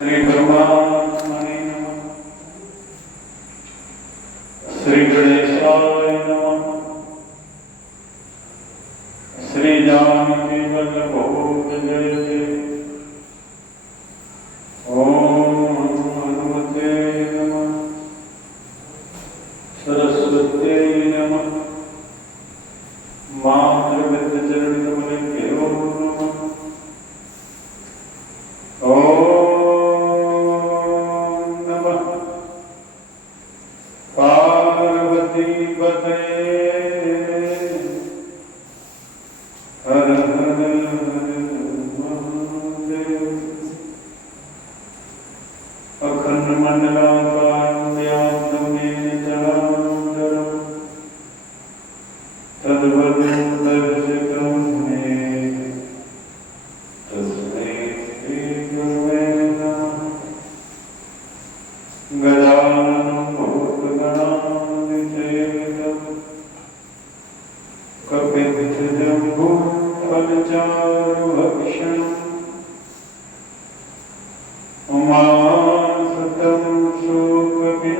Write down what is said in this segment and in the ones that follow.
श्री परमात्मने नमः। श्री गणेशाय नमः। श्री जानकी वल्लभो जय जय। ओम हनुमते नमः। सरस्वत्यै नमः। मातृवृत्तचरणकमलेभ्यो नमः। हर हर महादेव। अखंड मंडलाकारं व्याप्तं येन चराचरं तत्पदं दर्शितं येन तस्मै श्री गुरवे नमः। गजाननं भूतगणाधिसेवितं कपित्थजम्बूफलचारुभक्षणम् उमासुतं शोकविनाशकारिणं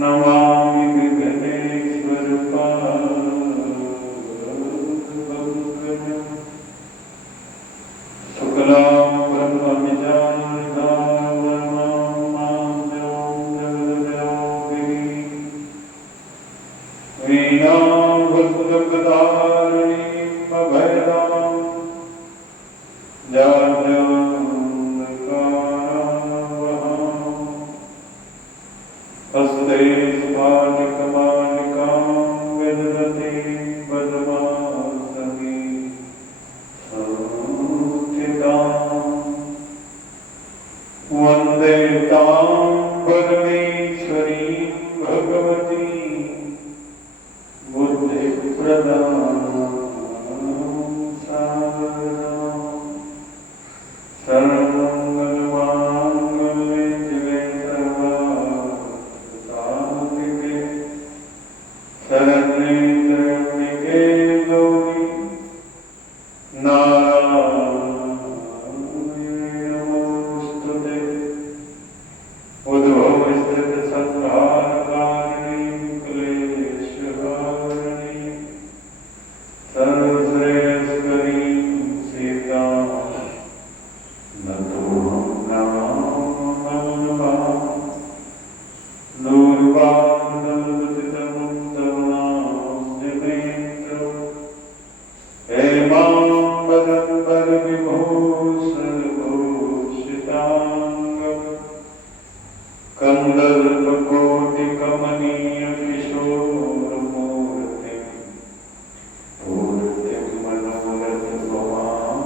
नमामि विघ्नेश्वरपादपङ्कजं। शुक्लां वीणाभद्रकदारिणीं अभयदां हस्ते स्फाटिकमालिकां विदधतीं पद्मासनी संस्थितां वन्दे तां परमेश्वरीं भगवतीं बुद्धिप्रदां सर्वमङ्गलमाङ्गल्ये शिवे सर्वार्थसाधिके शरण्ये त्र्यम्बके गौरी नारायणी नमोस्तुते। उद्भवस्थितिसंहारकारिणीं क्लेशहारिणीं सर्वश्रेयस्करीं सीतां नतोऽहं नमामि। दूर्वांशोदितं तरुणास्यनेत्रं हेमाम्बरम्बरविभूषणभूषिताङ्गं कन्दर्पकोटिकमनीयकिशोरमूर्तिं पूर्तिं मनोरथममां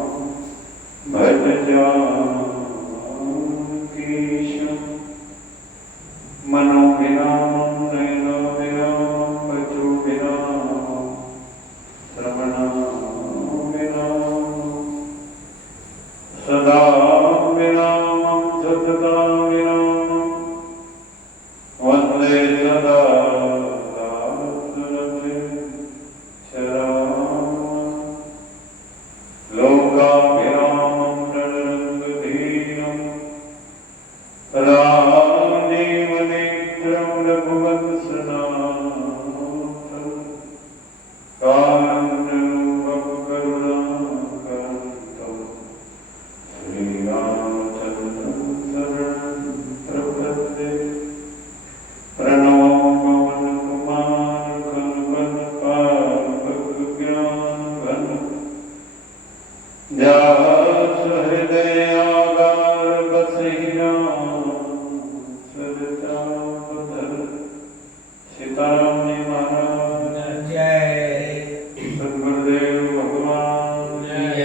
भज जानकीशं। मनोभिरामं नयनाभिरामं वचोभिरामं श्रवणाभिरामं सदा विरामं सतता विरामं वन्दे सदा लोकाभिरामं रणरङ्गधीरं राजीवनेत्रं रघुवंशनाथं कारुण्यरूपं करुणाकान्तं श्रीरामचन्द्रं शरणं प्रपद्ये। प्रणवो पवनकुमार खलबलपालज्ञानघन जास हृदयागार बसहि राम सरितावधर। सीताराम जी महाराज जय। सद्गुरुदेव भगवान जय।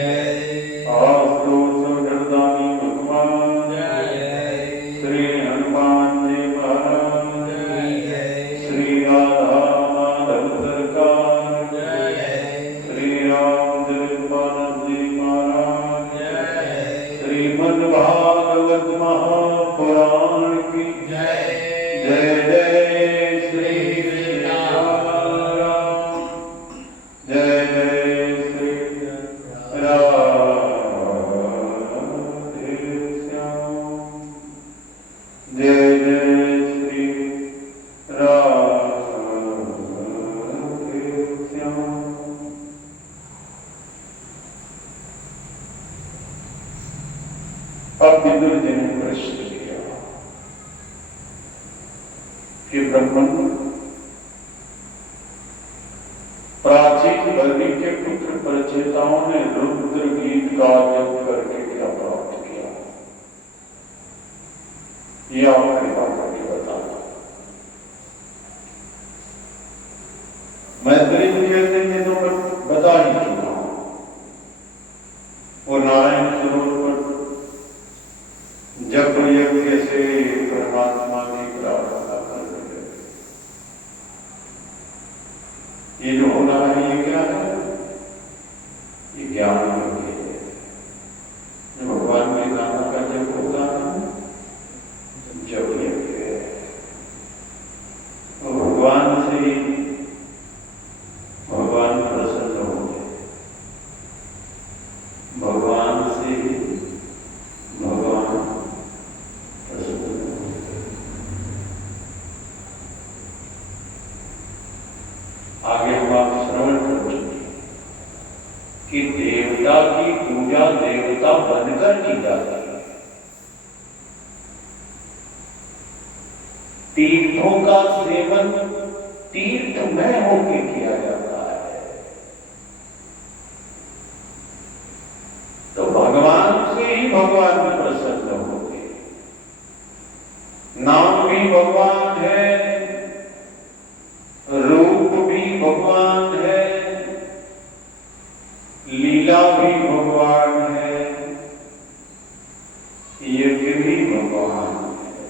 आशुतोष जगदानी भगवान जय। श्री हनुमान जी महाराज जय। श्री राधा माधव सरकार जय। श्री रामचरितमानस जी महाराज जय। अब विदुर जी ने प्रश्न किया कि ब्राह्मण, प्राचीन बलि के पुत्र प्रचेताओं ने रुद्र गीत का जप करके क्या प्राप्त किया, यह आप कृपा करके बताना। मैं दरिद्र कहते हैं तो बता ही चुका हूं। वो नारायण सरोवर पर जप यज्ञ से परमात्मा की प्रार्थना कर रहे। ये जो हो रहा है ये क्या है? ये ज्ञान यज्ञ है। जो भगवान के नाम का जप होता है जप यज्ञ है। वो भगवान से ही भगवान प्रसन्न होंगे, भगवान से ही भगवान प्रसन्न होंगे। आगे हम आप श्रवण कर चुके कि देवता की पूजा देवता बनकर की जाती है। तीर्थों का सेवन तीर्थमय होकर किया जाता है। तो भगवान से ही भगवान प्रसन्न होंगे। नाम भी भगवान है, रूप भी भगवान है, लीला भी भगवान है, यज्ञ भी भगवान है।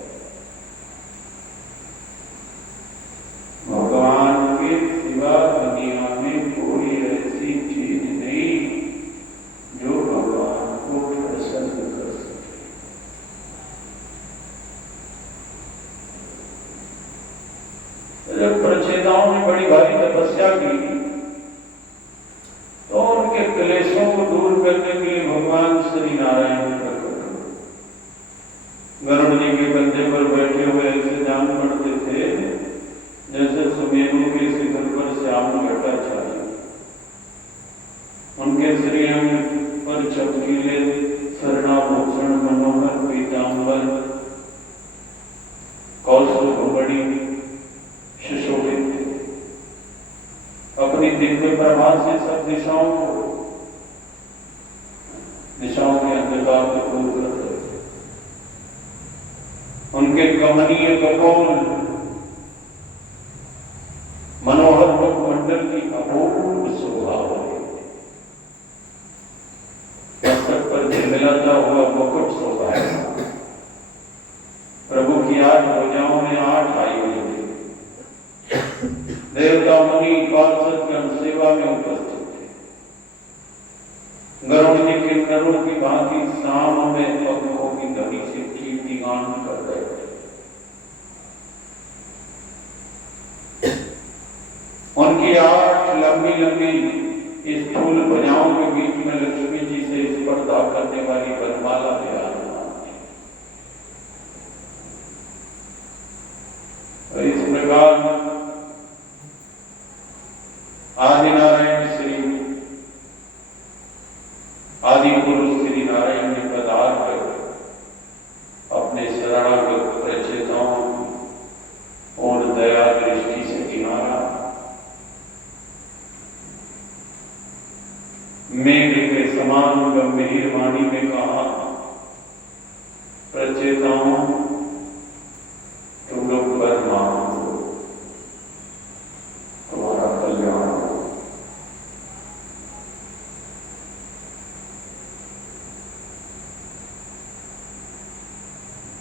भगवान के सिवा दुनिया में कोई ऐसी चीज नहीं जो भगवान को प्रसन्न कर सके। जब प्रचेताओं ने बड़ी भारी तपस्या की तो उनके क्लेशों को दूर करने के लिए भगवान श्री नारायण प्रकट हुए। गरुड़ जी के कंधे पर बैठे हुए ऐसे जान पड़ते थे जैसे सुमेरु के शिखर पर श्याम घटा छाई। उनके श्रीअंग पर चमकीले स्वर्णाभूषण मनोहर पीतांबर कौशल घुमड़ी सुशोभित थे। अपनी दिव्य प्रभा से सब दिशाओं के अंधकार को दूर कर रहे थे। उनके कमनीय कपोल मनोहर मुखमंडल की अपूर्व शोभा हो रही थी। मस्तक पर झिलमिलाता हुआ मुकुट शोभा है। प्रभु की 8 भुजाओं में 8 आयु थी। देवता मुनि पार्षदगण सेवा में उपस्थित थे। गरुड़ जी के नरों की भांति शाम में पक्षों की ध्वनि से कीर्तिगान कर रहे थे। उनकी 8 लंबी लंबी स्थूल भुजाओं के बीच में लक्ष्मी जी से स्पर्धा करने वाली वरमाला विराजमान थी। इस प्रकार आदि नारायण श्री आदि पुरुष श्री नारायण ने पधार कर अपने शरणागत प्रचेताओं और दया दृष्टि से किनारा मेघ के समान गंभीर वाणी में कहा, प्रचेताओं तुम लोग वर मांगो, तुम्हारा कल्याण हो।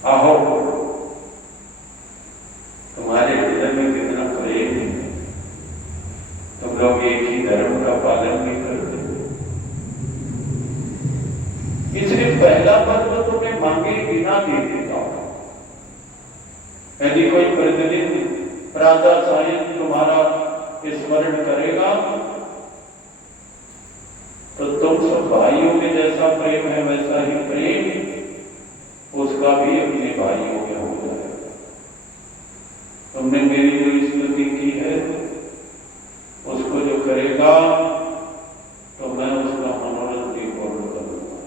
आहो, तुम्हारे हृदय में कितना प्रेम है। तुम लोग एक ही धर्म का पालन नहीं करते। इसलिए पहला पद तो तुम्हें मांगे बिना दे देता हूं। यदि कोई प्रतिदिन प्रातः सायं तुम्हारा स्मरण करेगा तो तुम सब भाइयों में जैसा प्रेम है वैसा ही प्रेम उसका भी अपने भाइयों में हो जाएगा। तुमने मेरी जो स्तुति की है उसको जो करेगा तो मैं उसका मनोरथ भी पूर्ण करूंगा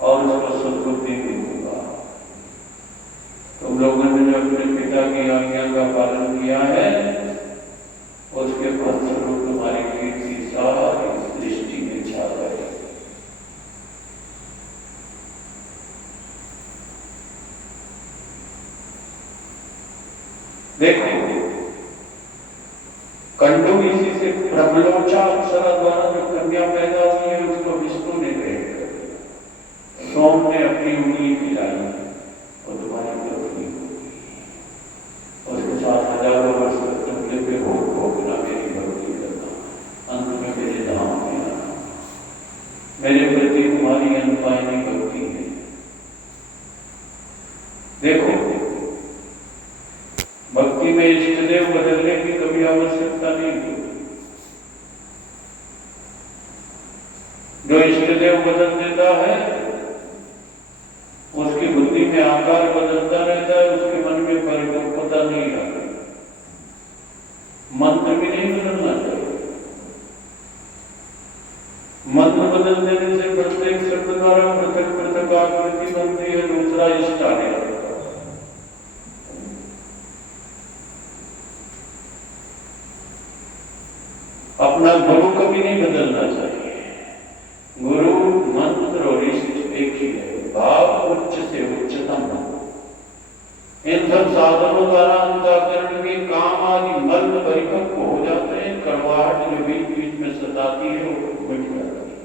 और उसको सदगुरु आज्ञा का पालन किया है, उसके फलस्वरूप तुम्हारी कीर्ति सारी दृष्टि में छा गई। देखो, कंडू इसी से प्रबलोचा अप्सरा द्वारा जो कन्या पैदा हुई है उसको विष्णु ने भेंट कर दिया। सोम ने अपनी उंगली मिलाई और तुम्हारी पत्नी होगी। उसके साथ हजारों वर्ष तक तुमने पे भोगना, मेरी भक्ति करना, अंत में मेरे धाम में आना। मेरे प्रति तुम्हारी अनपायनी भक्ति है। देखो, भक्ति में इष्टदेव बदलने की कभी आवश्यकता नहीं होती। जो इष्टदेव बदल देता है उसकी बुद्धि में आकार बदलता रहता है, उसके मन में परिपक्वता नहीं आती। मंत्र भी नहीं बदलना चाहिए। मंत्र बदल देने से प्रत्येक शब्द द्वारा पृथक पृथक आकृति बनती है, दूसरा इष्ट आने लगता है। अपना गुरु कभी नहीं बदलना चाहिए। गुरु, मंत्र और इष्ट एक ही है। भाव उच्च से उच्चतम। इन सब साधनों द्वारा अंतःकरण के काम आदि मल परिपक्व हो जाते हैं। कड़वाहट जो बीच बीच में सताती है वो मिट जाती है।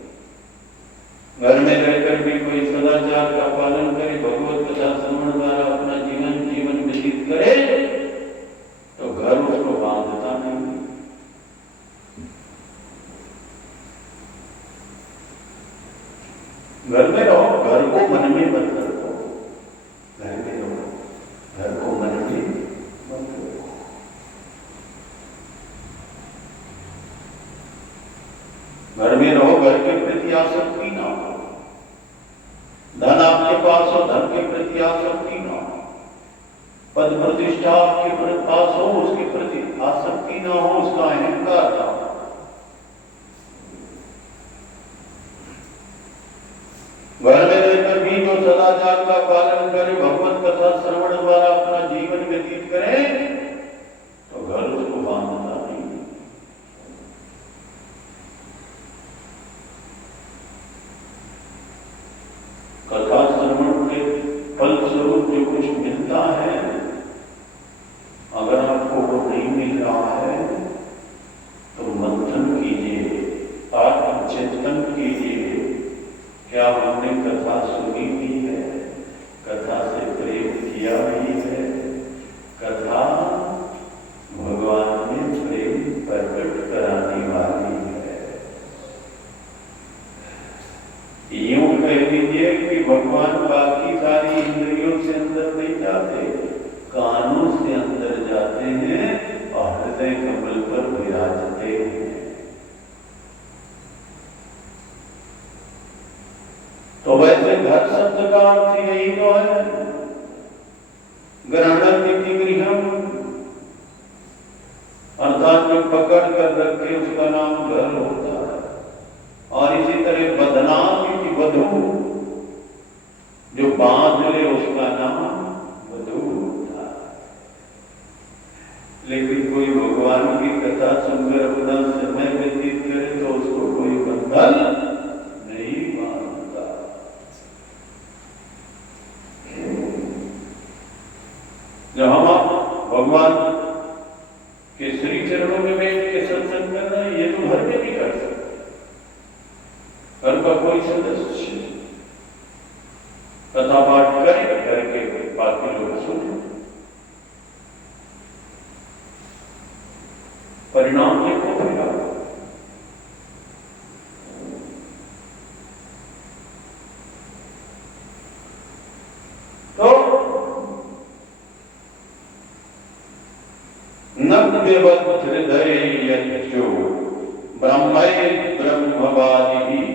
घर में रहकर भी कोई सदाचार का पालन करे, भगवत कथा श्रवण द्वारा अपना जीवन व्यतीत करे तो घर उसको बांधता नहीं। घर में रहो, घर को मन में मत रखो। घर में रहो, घर को मन में मत रखो। घर में रहो, घर के प्रति आसक्ति ना हो। धन आपके पास हो, धन के प्रति आसक्ति ना हो। पद प्रतिष्ठा आपके पास हो, उसके प्रति आसक्ति ना हो, उसका अहंकार ना हो। घर में रहकर भी जो सदाचार का पालन करे, भगवत कथा श्रवण द्वारा अपना जीवन व्यतीत करे तो घर उसको बांधता नहीं। कथा श्रवण के फलस्वरूप जो कुछ मिलता है, अगर आपको वो नहीं मिल रहा है तो मंथन कीजिए, आत्मचिंतन कीजिए। क्या हमने कथा सुनी भी है? कथा से प्रेम किया भी है? कथा भगवान ने प्रेम प्रकट कराने वाली है। यूं कह दीजिए कि भगवान बाकी सारी इंद्रियों से अंदर नहीं जाते, कानों से अंदर जाते हैं और हृदय कमल पर विराजते हैं। तो वैसे घर शब्द का अर्थ यही तो है। ग्रहण इति गृहम्, अर्थात जो पकड़ कर रखे उसका नाम घर होता है। और इसी तरह बदनाम इति वधू, जो बांध ले उसका नाम वधू होता है। लेकिन कोई भगवान की कथा सुनकर अपना समय व्यतीत करे तो उसको कोई बंधन नहीं मानता। जब हम भगवान के श्री चरणों में बैठ के सत्संग कर रहे हैं, ये तो घर में भी कर सकते। घर का कोई सदस्य कथा पाठ करे, करके बाकी लोग सुने, परिणाम देखो फिर। तो नव्यवत् हृदय यज्जो ब्रह्मये ब्रह्मवादिभिः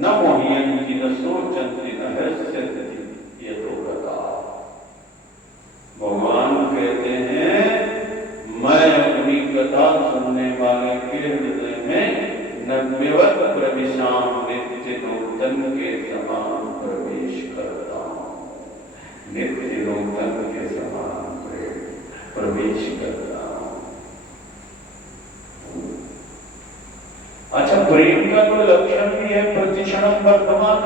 न मोह्यन्ति न शोचन्ति न हर्ष्यन्ति यतो गता। भगवान कहते हैं, मैं अपनी कथा सुनने वाले के हृदय में नव्यवत् प्रविशाम, नित्य नूतन के समान प्रवेश करता हूं। नित्य नूतन के समान प्रवेश। प्रवेश कर रहा हूं। अच्छा, प्रेम का तो लक्षण भी है प्रतिक्षण वर्तमान,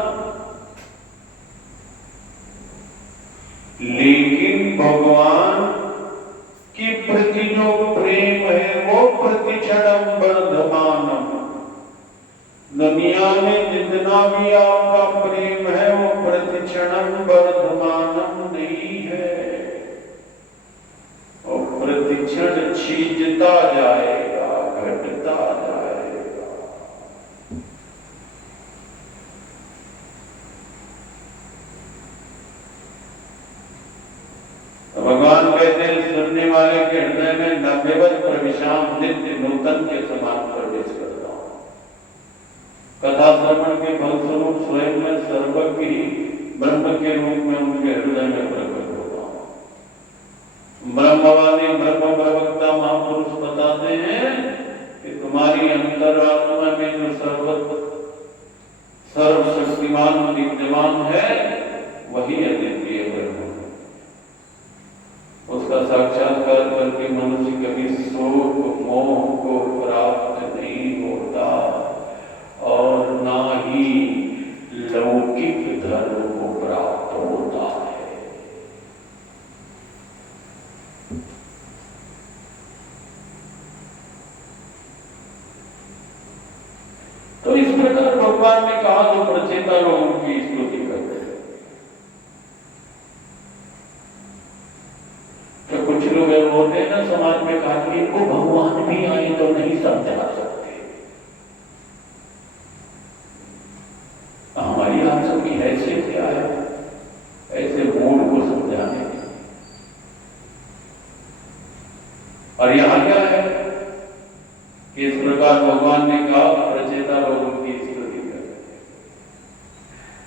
लेकिन भगवान के प्रति जो प्रेम है वो प्रतिक्षण वर्धमान। दुनिया में जितना भी आपका प्रेम है वो प्रतिक्षण वर्धमान नहीं है, और प्रतिक्षण छीजता जाएगा, घटता जाएगा। भगवान कहते हैं सुनने वाले के हृदय में नव्यवत प्रविशाम नित्य नूतन के समान प्रवेश करता हूं। कथा श्रवण के फलस्वरूप स्वयं में सर्वज्ञ ही ब्रह्म के रूप में उनके हृदय में प्रकट होता हूं। ब्रह्मवादी ब्रह्म प्रवक्ता महापुरुष बताते हैं कि तुम्हारी अंतरात्मा में जो सर्वशक्तिमान विद्यमान है वही अद्वितीय ब्रह्म है। उसका साक्षात्कार करके मनुष्य कभी शोक मोह को प्राप्त नहीं होता और ना ही लौकिक धर्म को प्राप्त होता है। तो इस प्रकार भगवान ने कहा तो प्रचेता लोगों की स्तुति करते हैं। तो कुछ लोग होते हैं ना समाज में, कहा कि इनको भगवान भी आए तो नहीं समझा सकते। हमारी आप सबकी हैसियत क्या है ऐसे मूड को समझाने की? और यहां क्या है कि इस प्रकार भगवान ने कहा प्रचेता लोगों की स्तुति कर।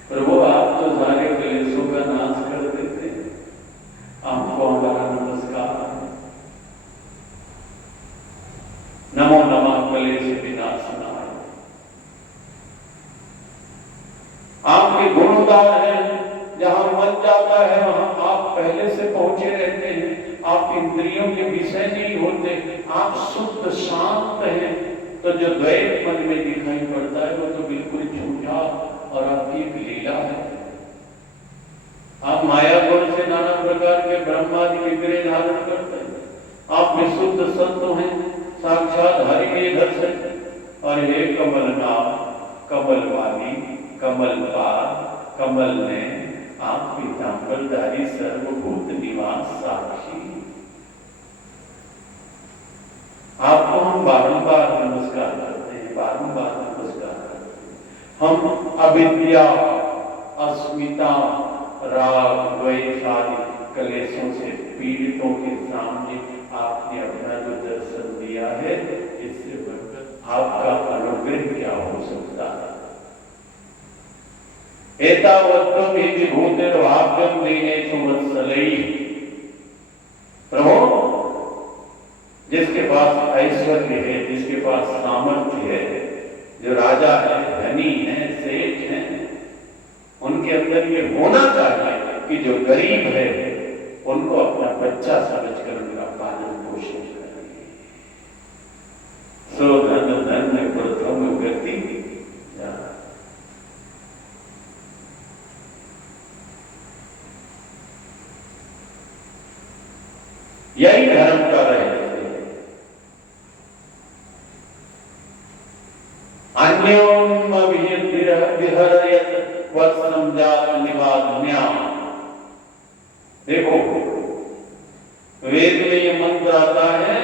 प्रभु आप तो सारे कलेशों का नाश कर देते हैं, आपको हमारा नमस्कार। नमो नमः कलेश विनाशनाय। आपके गुणगान हैं, जहां मन जाता है वहां आप पहले से पहुंचे रहते हैं। आप इंद्रियों के विषय नहीं होते, आप शुद्ध शांत हैं। तो जो द्वैत मन में दिखाई पड़ता है वो तो बिल्कुल झूठा और आपकी एक लीला है। आप माया गुण से नाना प्रकार के ब्रह्मादि विग्रह धारण करते हैं। आप विशुद्ध सत्व हैं, साक्षात हरि के दर्शन। और हे कमलनाथ, कमलवाणी, कमलपाद, कमल ने आप पीतांबरधारी सर्वभूत निवास साक्षी, आपको हम बारंबार नमस्कार करते हैं, बारंबार नमस्कार करते हैं। हम अविद्या, अस्मिता, राग, द्वेष आदि कलेशों से पीड़ितों के सामने आपने अपना जो दर्शन दिया है, इससे बढ़कर आपका अनुग्रह क्या हो सकता है। एतावत्त्वं हि विभूतिर्भाग्यं दीनेषु वत्सलैः। प्रभु, जिसके पास ऐश्वर्य है, जिसके पास सामर्थ्य है, जो राजा है, धनी है, सेठ है, उनके अंदर ये होना चाहिए कि जो गरीब है उनको अपना बच्चा समझकर उनका पालन पोषण करें। सो धन धन प्रथम गति। यही धर्म का रहस्य है। अन्योन्मविहरयत वत्सनं जात निवाधन्याम्। देखो, वेद में ये मंत्र आता है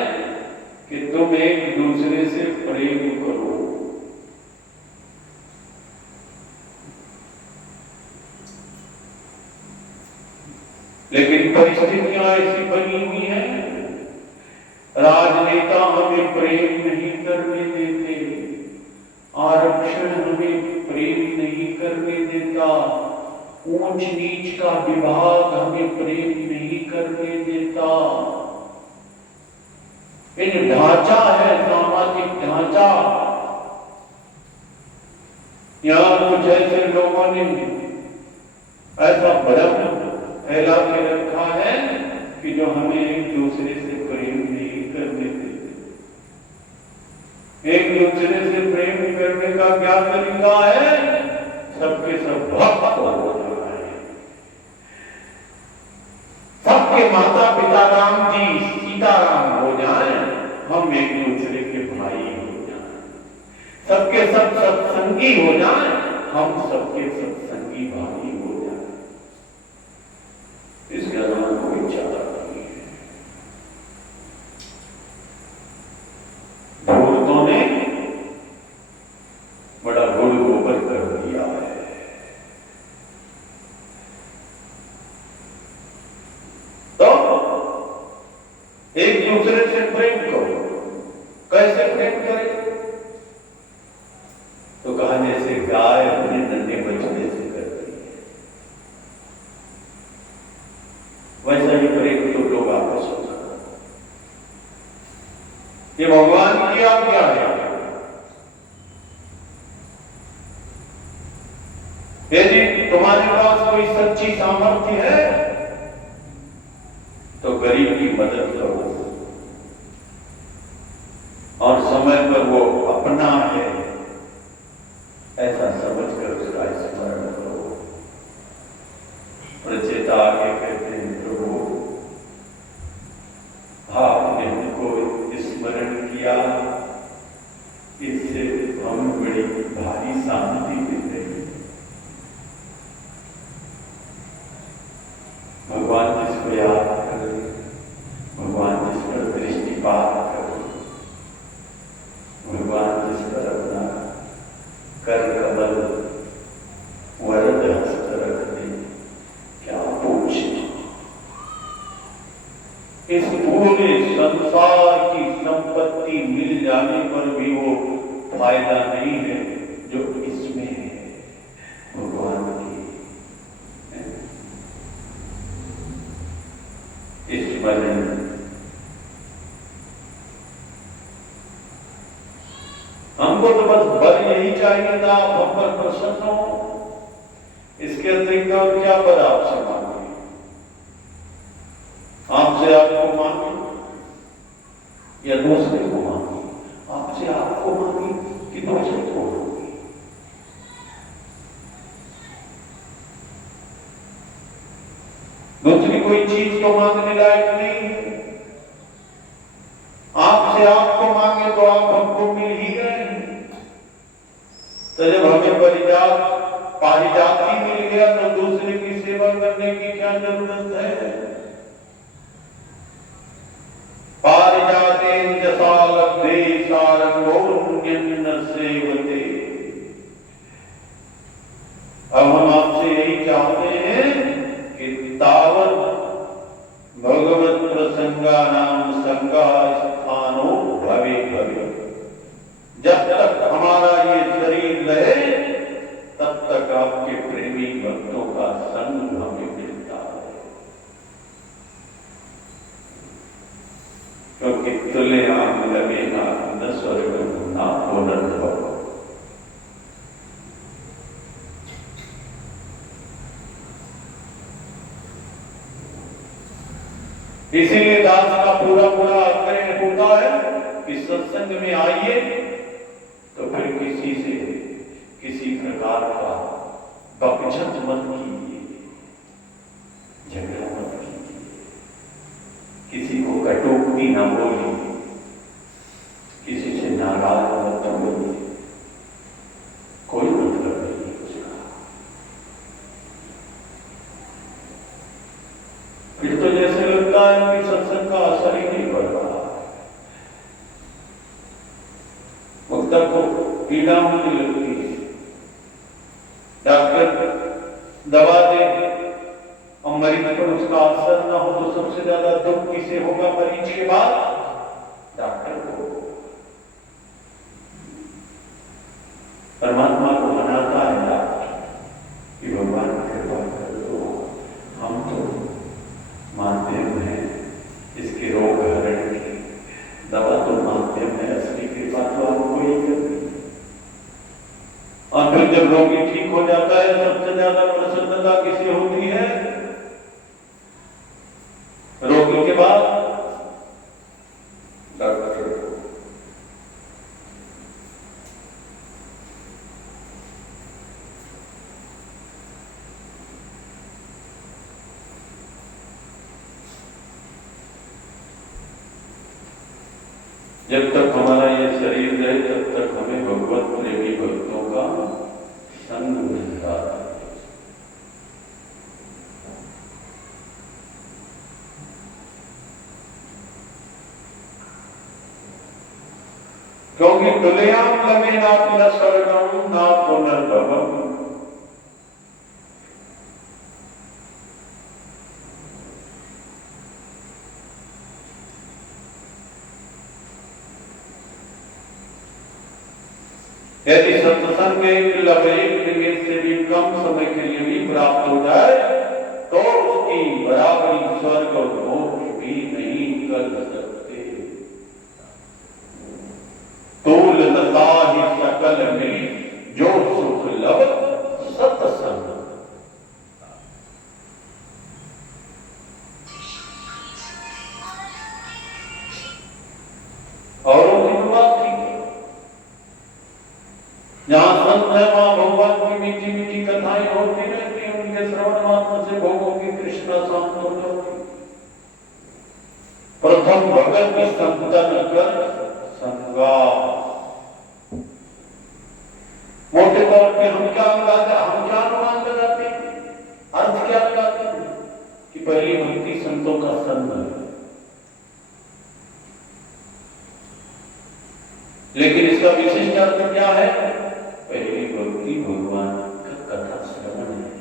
कि तुम एक दूसरे से प्रेम करो। लेकिन परिस्थितियां ऐसी बनी हुई हैं, राजनेता हमें प्रेम नहीं करने देते, आरक्षण हमें प्रेम नहीं करने देता, ऊंच नीच का विभाग हमें प्रेम नहीं करने देता। एक ढांचा है, सामाजिक ढांचा। यहां कुछ ऐसे लोगों ने ऐसा भ्रम फैला के रखा है कि जो हमें एक दूसरे से प्रेम नहीं करने देते। एक दूसरे से प्रेम करने का क्या तरीका है? सबके सब भक्त हो जाना है। सबके माता पिता राम जी सीताराम हो जाएं, हम एक दूसरे के भाई हो जाएं। सबके सब सत्संगी हो जाएं, हम सबके सत्संगी भाई हो जाएं। इसके अलावा कोई चारा नहीं है। धूर्तों ने बड़ा गुड़ गोबर कर दिया है। तो एक दूसरे से प्रेम करो। कैसे प्रेम करें? तो कहा जैसे गाय अपने नन्हे बछड़े से करती है, वैसा ही प्रेम तो लोग आपस में करो। ये भगवान की आज्ञा है। यदि तुम्हारे पास कोई सच्ची सामर्थ्य है तो गरीब की मदद करो, और समय पर वो अपना है ऐसा समझकर उसका स्मरण करो। प्रचेता आगे कहते हैं, प्रभु आपने हमको स्मरण किया, इससे हम बड़ी भारी शांति मिल रही। भगवान जिसको याद करे, भगवान जिस पर दृष्टिपात करे, भगवान जिस पर अपना कर कमल वरद हस्त रख दे, क्या पूछे। इस पूरे संसार की संपत्ति मिल जाने पर भी वो फायदा नहीं है जो इसमें है, भगवान की स्मरण। हमको तो बस बर यही चाहिए था, आप हम पर प्रसन्न हो। इसके अतिरिक्त और क्या बर आपसे मांगे? आपसे आपको मांगे या दूसरे को मांगे? आपसे आपको मांगे कि दूसरे को मांगे? दूसरी कोई चीज तो मांगने लायक नहीं है। आपसे आपको मांगे तो आप हमको मिल ही गए। तो जब हमें पारिजात ही मिल गया तो दूसरे की सेवा करने की क्या जरूरत है? पारिजातेन जसा लब्धे सारंगोऽन्यन्न सेवते। अब हम आपसे यही चाहते हैं कि तावत भगवत प्रसंगानाम संगा स्थानो भवे भवे। जब तक हमारा ये शरीर रहे तब तक आपके प्रेमी भक्तों का संग हमें मिलता है, क्योंकि तुले आम लगेगा न स्वर्ग न पुनर्भव। इसीलिए दास का पूरा पूरा आग्रह होता है कि सत्संग में आइए तो फिर किसी से किसी प्रकार का बकझक मत कीजिए, झगड़ा मत कीजिए, किसी को कटोक्ति न बोलिए, किसी से नाराज मत बोलिए, कोई मतलब नहीं उसका। फिर तो जैसे लगता है कि सत्संग का असर ही नहीं पड़ रहा, वक्ता को पीड़ा होने लगती है। डॉक्टर दवा दे और मरीज पर उसका असर ना हो तो सबसे ज्यादा दुख किसे होगा? मरीज के बाद डॉक्टर को। परमात्मा को मनाता है डॉक्टर कि भगवान कृपा कर दो, हम तो माध्यम है इसके रोग हरण की, दवा तो माध्यम है, असली कृपा तो आपको ही करनी। और फिर जब रोगी ठीक हो जाता है सबसे ज्यादा प्रसन्नता किसे होती है? रोगी जब तक हमारा ये शरीर रहे तब तक हमें भगवत प्रेमी भक्तों का संग मिलता है। क्योंकि तुलयाम लगे ना स्वर्गम ना पुनर्भवम। यदि सत्संग एक निमित्त से भी कम समय के लिए भी प्राप्त हो जाए तो उसकी बराबरी स्वर्ग और मोक्ष भी नहीं कर सकते। तूलता ही सकल में जो सुख लब सत्संग। और उनकी बात थी जहां संत है वहां भगवान की मीठी मीठी कथाएं होती रहती हैं, उनके श्रवण मात्र से भोगों की तृष्णा शांत हो जाती। प्रथम भगत की संतन कर संगा। मोटे तौर पे हम क्या अनुमान लगाते हैं, अर्थ क्या लगाते हैं कि पहली भक्ति संतों का संग है। लेकिन इसका विशिष्ट अर्थ क्या है? पहली भक्ति भगवान का कथा श्रवण है।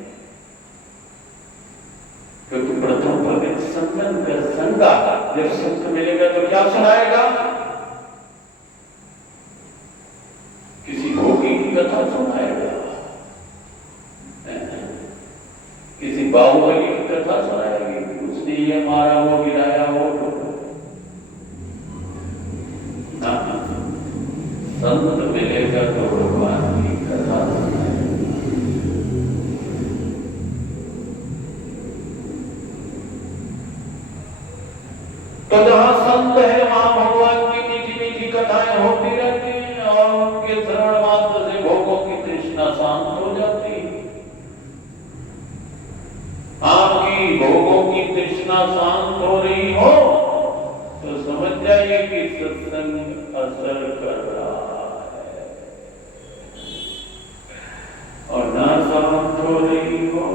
क्योंकि प्रथम भगत संतन कर संगा। जब संत मिलेगा तो क्या सुनाएगा? किसी भोगी की कथा सुनाएगा, किसी बाहुबली की कथा सुनाएगी, उसने ये मारा वो गिराया वो। संत मिलेगा तो भगवान की कथा सुनाएगा। तो जहां संत है वहां भगवान की मीठी मीठी कथाएं होती रहती हैं और उनके श्रवण मात्र से भोगों की तृष्णा शांत हो जाती है। आपकी भोगों की तृष्णा शांत हो रही हो तो समझ जाइए कि सत्संग असर कर रहा है, और ना शांत हो रही हो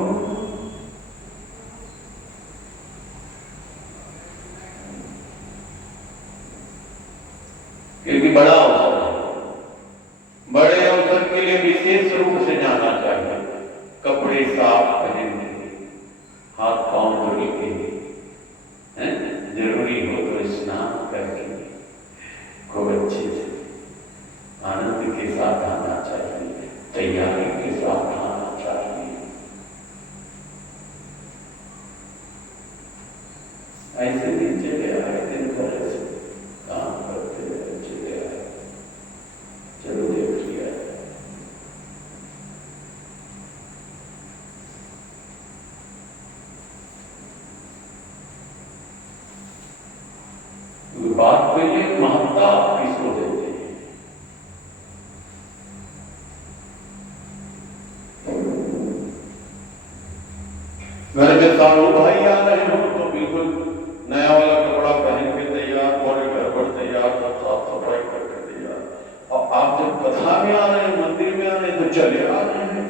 क्योंकि बड़ा अवसर है। बड़े अवसर के लिए विशेष रूप से जाना चाहिए। कपड़े साफ पहनने, हाथ पांव धोने के लिए जरूरी हो तो स्नान करके खूब अच्छे से आनंद के साथ आना चाहिए, तैयारी के साथ आना चाहिए। ऐसे नहीं चले आए दिन भर ऐसे काम करते चले आए, चलो देख लिया। बात पहले महत्ता किसको देते हैं? घर में साधु भाई आ रहे हो तो बिल्कुल नया वाला कपड़ा पहन के तैयार, पूरे घर पर तैयार, सब साफ सफाई करके तैयार। और आप जब कथा में आ रहे हैं, मंदिर में आ रहे हैं तो चले आ रहे हैं।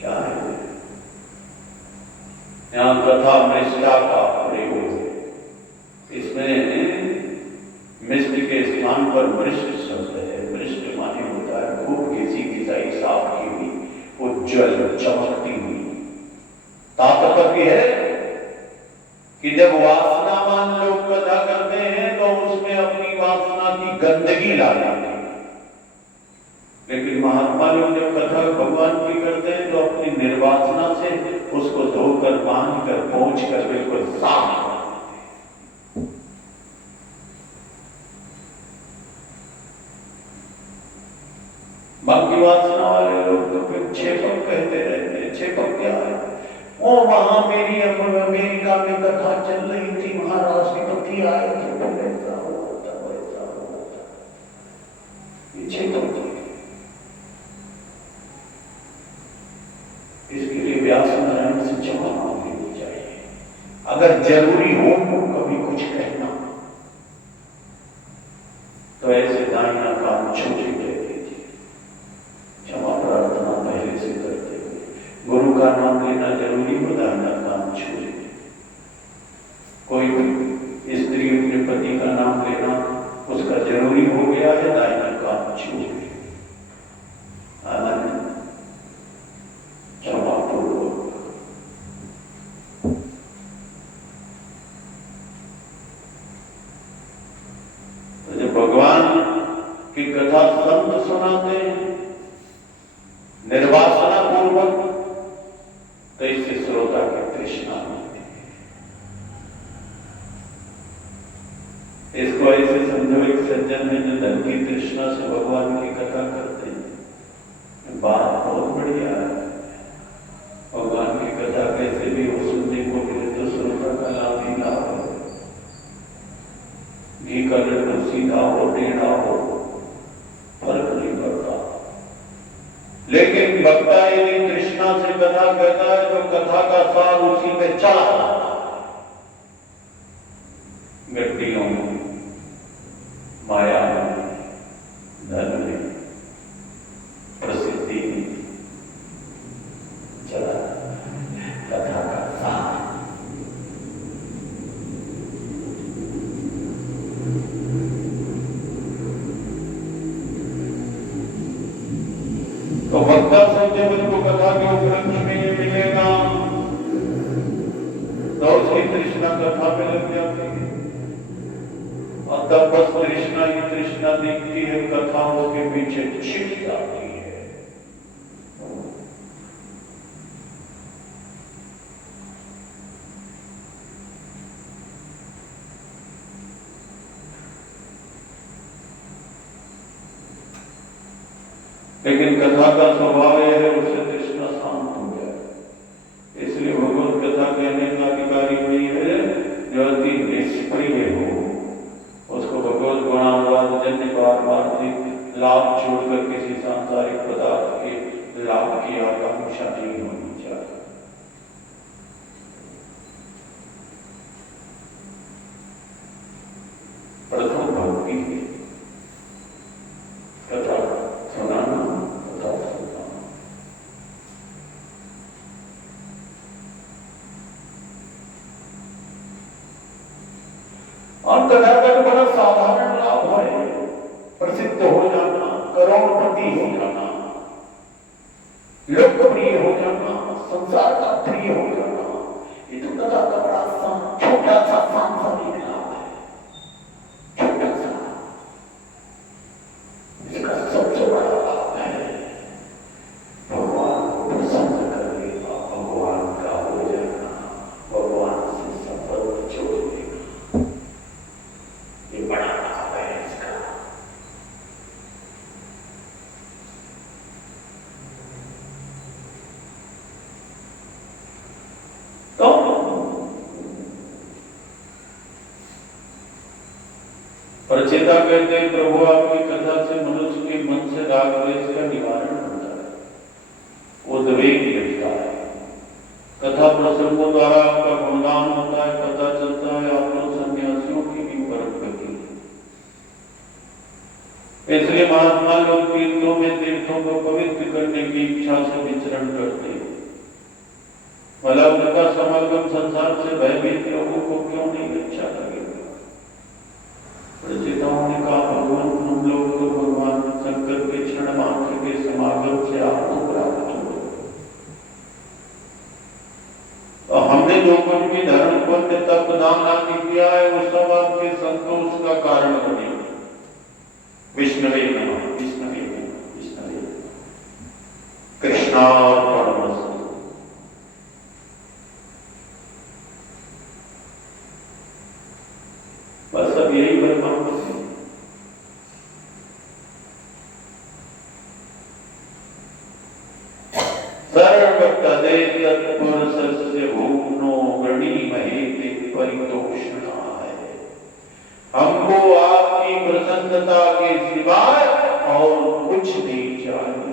क्या है यहाँ कथा मृष्टा का प्रयोग? इसमें मिष्ट के स्थान पर मृष्ट शब्द है। मृष्ट माने होता है खूब घिसी घिसाई साफ की हुई, उज्जवल चमकती हुई। तात्पर्य है कि जब वासनावान लोग कथा करते हैं तो उसमें अपनी वासना की गंदगी ला जाते हैं, लेकिन महात्मा लोग जब कथा भगवान की करते हैं तो अपनी निर्वासना से उसको धोकर, बांध कर, पहुंच कर बिल्कुल साफ कर देते हैं। बाकी वासना वाले लोग तो फिर छेपक कहते रहते हैं। छेपक क्या है? ओ वहां मेरी अमेरिका में कथा चल रही थी, वहां राष्ट्रपति आए थे, तो ऐसा हुआ था, वैसा हुआ था। ये छेपक है। इसके लिए व्यास नारायण से क्षमा मांगनी चाहिए। अगर जरूरी हो तो कभी कुछ कहना, तो ऐसे दाहिना कान छोटे दे दीजिए, क्षमा प्रार्थना पहले से करते हुए। गुरु का नाम लेना जरूरी हो, दाहिना कान छोड़ दे। कोई भी स्त्री अपने पति का नाम लेना उसका जरूरी हो गया है, दाहिना कान छोड़ दे। क्षमा पूर्वक। तो जब भगवान की कथा संत सुनाते हैं निर्वासना पूर्वक, तो इससे श्रोता की तृष्णा मिलती है। इसको ऐसे समझो, एक सज्जन है जो धन की तृष्णा से भगवान की कथा करते हैं। बात बहुत बढ़िया है, भगवान की कथा कैसे भी हो सुनने को मिले तो श्रोता का लाभ ही लाभ है। घी का लड्डू सीधा हो टेढ़ा हो फर्क नहीं पड़ता, लेकिन वक्ता यदि कृष्णा से कथा कहता है तो कथा का सार उसी में चला जाता है। गड्डियों में, माया में, धन में, प्रसिद्धि में चला कथा का सार। तो वक्ता सोचे मुझको कथा के उपलक्ष्य में ये मिलेगा, तो उसकी तृष्णा कथा में लग जाती है, और तब बस तृष्णा ही तृष्णा दिखती है, कथा उसके पीछे छिप जाती है। लेकिन कथा का स्वभाव यह है, उससे तृष्णा शांत हो जाए। इसलिए भगवत कथा कहने का अधिकारी वही है जो अति निष्प्रिय हो, उसको भगवत गुणानुवाद जन्य पारमार्थिक लाभ छोड़कर किसी सांसारिक पदार्थ के लाभ की आकांक्षा नहीं होनी चाहिए। प्रथम भक्ति है कथा सुनाना, कथा सुनाना। और कथा का बड़ा साधारण लाभ है, प्रसिद्ध हो जाना, करोड़पति हो जाना, लोकप्रिय हो जाना, संसार का प्रिय हो जाना। ये तो कथा का बड़ा छोटा सा सांसारिक लाभ है, छोटा सा। इसका सबसे बड़ा लाभ है भगवान को प्रसन्न कर देना, भगवान का हो जाना, भगवान से संपर्क जोड़ देना। ये बड़ा लाभ है इसका। तो प्रचेता कहते हैं प्रभु आपकी कथा से मनुष्य के मन से राग द्वेष का निवारण होता है, उद्वेग मिटता है। कथा प्रसंगों द्वारा आपका गुणगान होता है, पता चलता है आप लोग सन्यासियों की भी परम गति है। इसलिए महात्मा लोग तीर्थों में तीर्थों को पवित्र करने की इच्छा से विचरण करते हैं। भला उनका समागम संसार से भयभीत लोगों को क्यों नहीं अच्छा लगेगा? प्रचेताओं ने कहा भगवान हम लोग तो भगवान शंकर के क्षण मात्र के समागम से आपको प्राप्त हो, तो हमने जो कुछ भी धर्म पुण्य तप दान आदि किया है वो सब आपके संतोष का कारण बने। विष्णवे नमः, विष्णवे नमः, विष्णवे नमः। कृष्णार्पणमस्तु। बस अब यही भगवान सर्वतदे तत्पुरुषस्य भूनो गणीमहे परितोषणाय। हमको आपकी प्रसन्नता के सिवाय और कुछ नहीं चाहिए।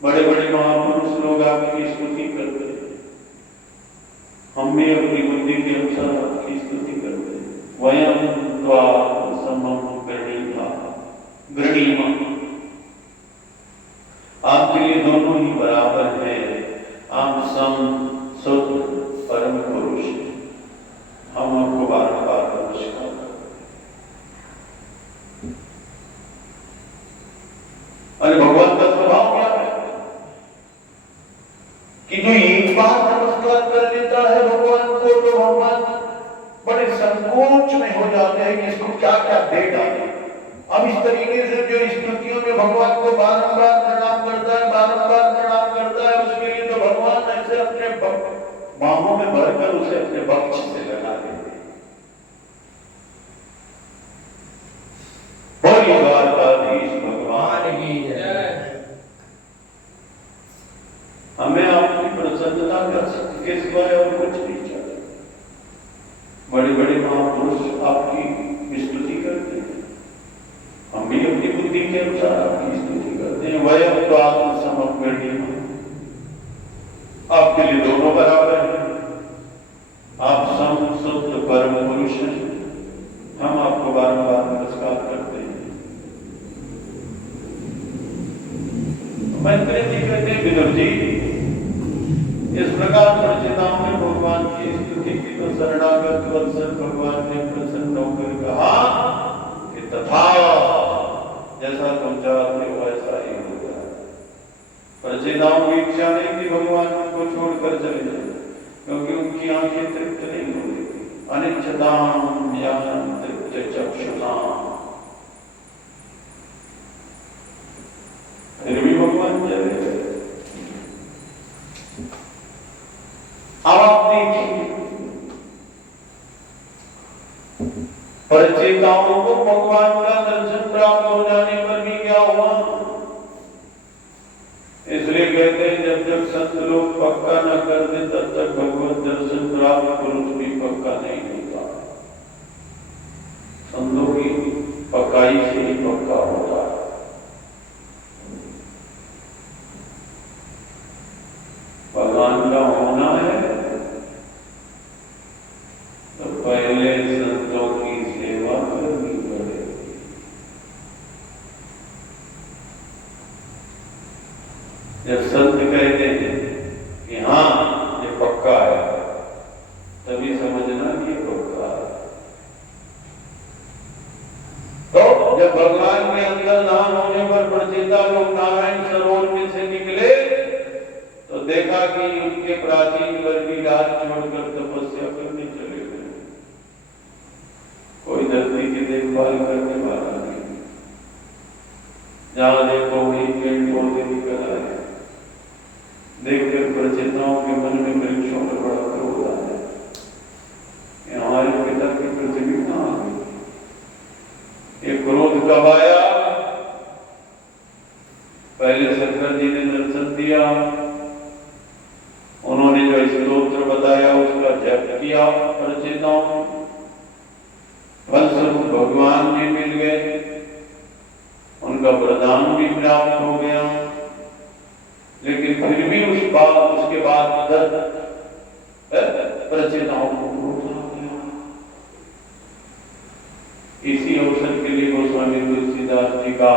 बड़े बड़े महापुरुष लोग आपकी स्तुति करते हैं, हम भी अपनी अरे भगवान का स्वभाव क्या है कि जो एक बार नमस्कार कर लेता है भगवान को तो भगवान बड़े संकोच में हो जाते हैं कि इसको क्या क्या दे डाले। अब इस तरीके से जो स्तुतियों में भगवान को बारंबार प्रणाम करता है, बारंबार प्रणाम करता है, उसके लिए तो भगवान ऐसे अपने बाहों में भरकर उसे अपने वक्ष से लगा देते हैं। बोलिए द्वारकाधीश भगवान की जय। हमें आपकी प्रसन्नता कर सकते के सिवाय और कुछ नहीं चाहिए। बड़े बड़े महापुरुष आपकी स्तुति करते हैं, हम भी अपनी बुद्धि के अनुसार आपकी स्तुति करते हैं। वयम तो आत्मसमर्पण, आपके लिए दोनों बराबर हैं। आप सम शुद्ध परम पुरुष हैं, हम आपको बारंबार नमस्कार करते हैं। मैत्रेय जी कहते हैं विदुर जी, इस प्रकार प्रचेताओं में भगवान की स्तुति की तो शरणागत वत्सल भगवान ने प्रसन्न होकर कहा कि तथा जैसा तुम चाहते हो वैसा ही होगा। प्रचेताओं की इच्छा नहीं थी भगवान को छोड़कर चले जाए, क्योंकि उनकी आंखें तृप्त नहीं हो रही थी। अनिच्छताम यान तृप्त चक्षुषाम, फिर भी भगवान चले गए। अब आप देखिए, प्रचेताओं को भगवान का दर्शन प्राप्त हो जाने पर भी क्या हुआ? इसलिए कहते हैं जब तक संत लोग पक्का न कर दे तब तक भगवत दर्शन प्राप्त पुरुष भी पक्का नहीं होता। संतों की पक्काई से ही पक्का होता है। भगवान का होना है तो पहले संतों की सेवा करनी पड़ेगी। जब संत कहते हैं कि हाँ ये पक्का है, तभी समझना कि ये पक्का है। तो जब भगवान के अंदर धाम होने पर प्रचेता लोग नारायण सरोवर में से निकले तो देखा कि उनके प्राचीन वर्गी राज छोड़कर तपस्या करने चले गए। कोई धरती की देखभाल करने वाला नहीं, जहां देखो वही पेड़ पौधे निकल आए। देखकर प्रचेताओं के मन में वृक्षों पर बड़ा क्रोध आया कि हमारे पिता की पृथ्वी कहां आ गई। ये क्रोध कब आया? पहले शंकर जी ने दर्शन दिया, उन्होंने जो स्तोत्र बताया उसका जप किया प्रचेताओं, फलस्वरूप भगवान भी मिल गए, उनका वरदान भी प्राप्त हो गया। लेकिन फिर भी उसके बाद प्रचेताओं को क्रोध आ गया। इसी अवसर के लिए गोस्वामी तुलसीदास जी का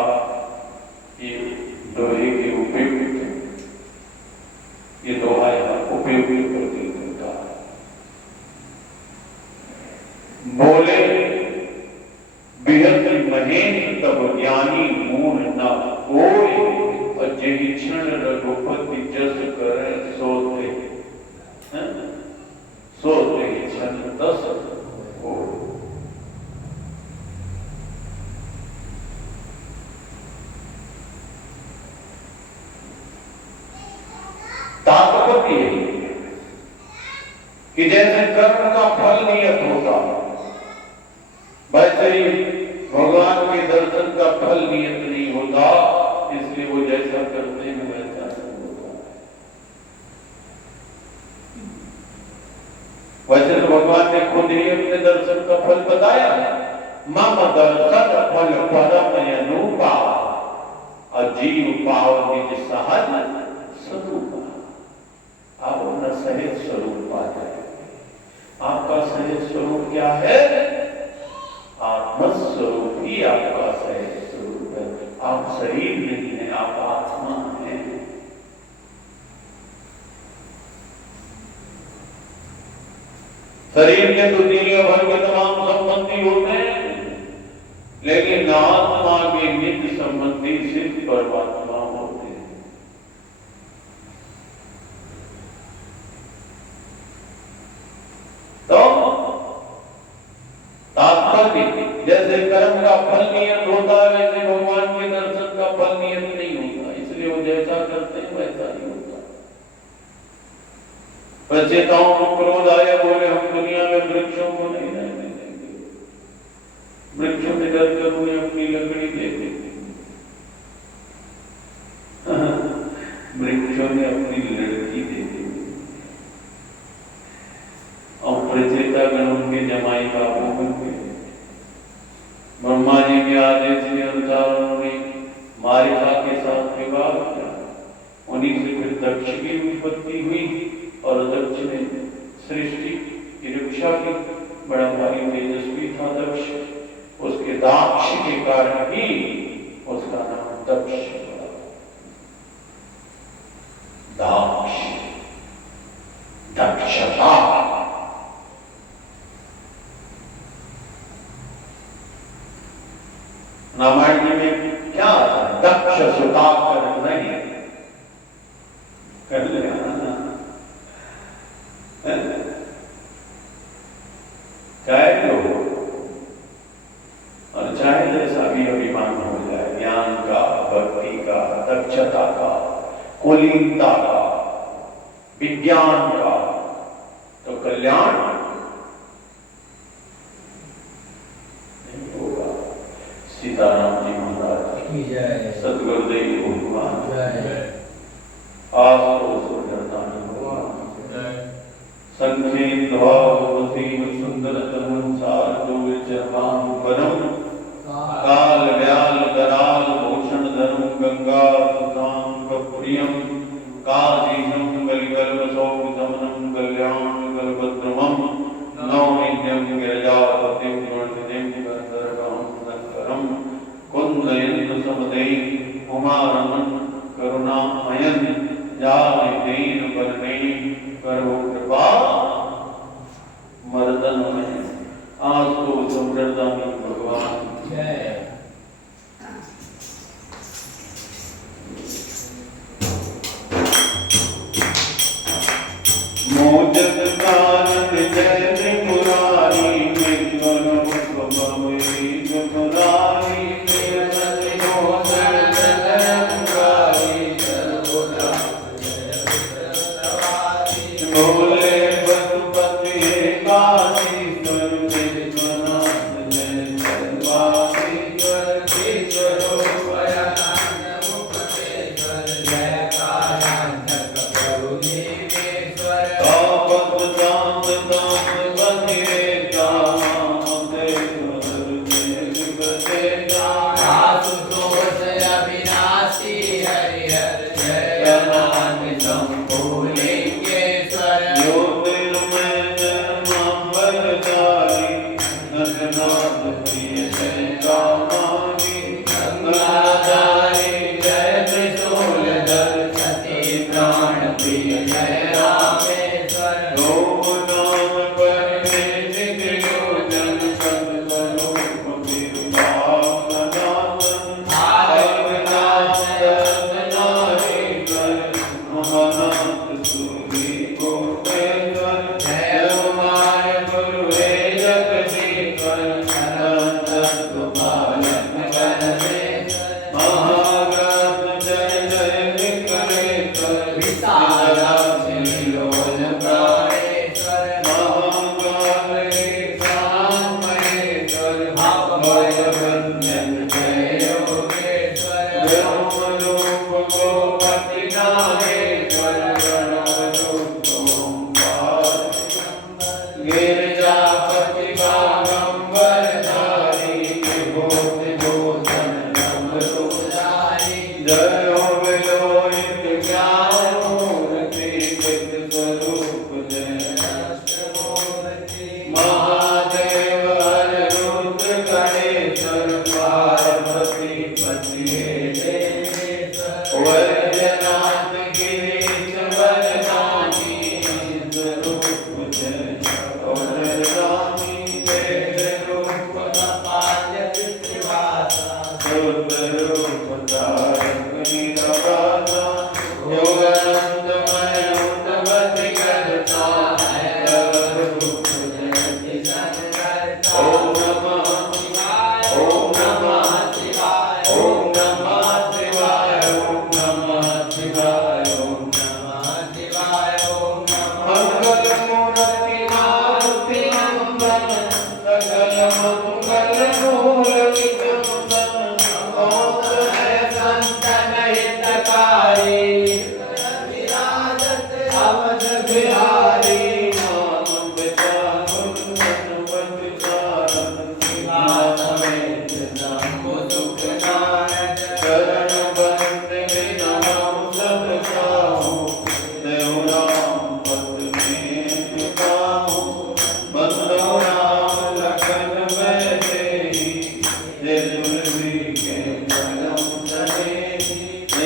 ये दोहे के उपयुक्त ये दोहा यहाँ उपयोगी प्रतीत होता है। बोले बिहत महेश तब ज्ञानी मूढ़ न कोय, अजहि क्षण रघुपति जस करे सोते, सोते क्षण दस को। तात्पर्य यही है कि जैसे कर्म का फल नियत होता वैसे ही भगवान के दर्शन का फल नियत नहीं होता, इसलिए वो जैसा करते हैं वैसा होता है। वैसे तो भगवान ने खुद ही अपने दर्शन का फल बताया है। मम दर्शन फल परम अनुपा, अजीव पाव निज सहज स्वरूप। आप अपना सहज स्वरूप पा जाएंगे। आपका सहज स्वरूप क्या है? आत्मस्वरूप ही आपका सहज स्वरूप है। आप शरीर नहीं है, आप आत्मा हैं। शरीर के तो दुनिया भर के तमाम संबंधी होते हैं, लेकिन आत्मा के नित्य संबंधी सिद्ध परमात्मा होते हैं। तो तात्पर्य जैसे कर्म का फल नियत होता है, वैसे भगवान के दर्शन का फल नियत नहीं होता, इसलिए वो जैसा करते हैं वैसा नहीं होता। पश्चेताओं को क्रोध आया, बोले हम दुनिया में वृक्षों को नहीं रहने देंगे, वृक्षों से डर कर उन्हें अपनी लकड़ी दे देते। वृक्षों ने अपनी लड़की दे दी और प्रचेता गण उनके जमाई बाबू बन गए। ब्रह्मा जी के आदेश के अनुसार उन्होंने मारिका के साथ विवाह किया। उन्हीं से फिर दक्ष की उत्पत्ति हुई और दक्ष ने सृष्टि की रक्षा की। बड़ा भारी तेजस्वी था दक्ष, उसके दाक्ष के कारण ही उसका नाम दक्ष पड़ा। दाक्ष, दक्षता। रामायण में क्या आता है? दक्ष सुताकर नहीं कर लिया चाहे लो और चाहे जैसा भी अभिमान हो जाए, ज्ञान का, भक्ति का, दक्षता का, कुलीनता का, विज्ञान का, तो कल्याण नहीं होगा। सीताराम जी महाराज की जय, सदगुरुदेव भगवान जय। आज तो संखेत भवती सुंदरतम सारम परम काल व्याल कराल भूषण धर्म गंगा प्रियम काजीशम कलिकल्प सौभ समनम कल्याण कल्पद्रुमम नवनित्यम गिरिजापतिम गुणनिधिम गंधर्वं शंकरम कुंदयन्त समदे उमारमण करुणामयन जाय दीन परने करो कृपा मर्दन में। आज तो समृद्धानी भगवान जय। मोजत कानन जय त्रिपुरारी विघ्न मुखमयी जुगुरारी बोले पशुपति एकादशी स्वरूप विश्वनाथ जय सर्वासी ईश्वरो भयानंद मुक्तेश्वर जय कारणक करुणीकेश्वर तापत शांत शांत बधिरे कामते सुरते सुगतेता आशुतोष अविनाशी हरिहर जय नाम संपूर्ण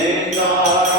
का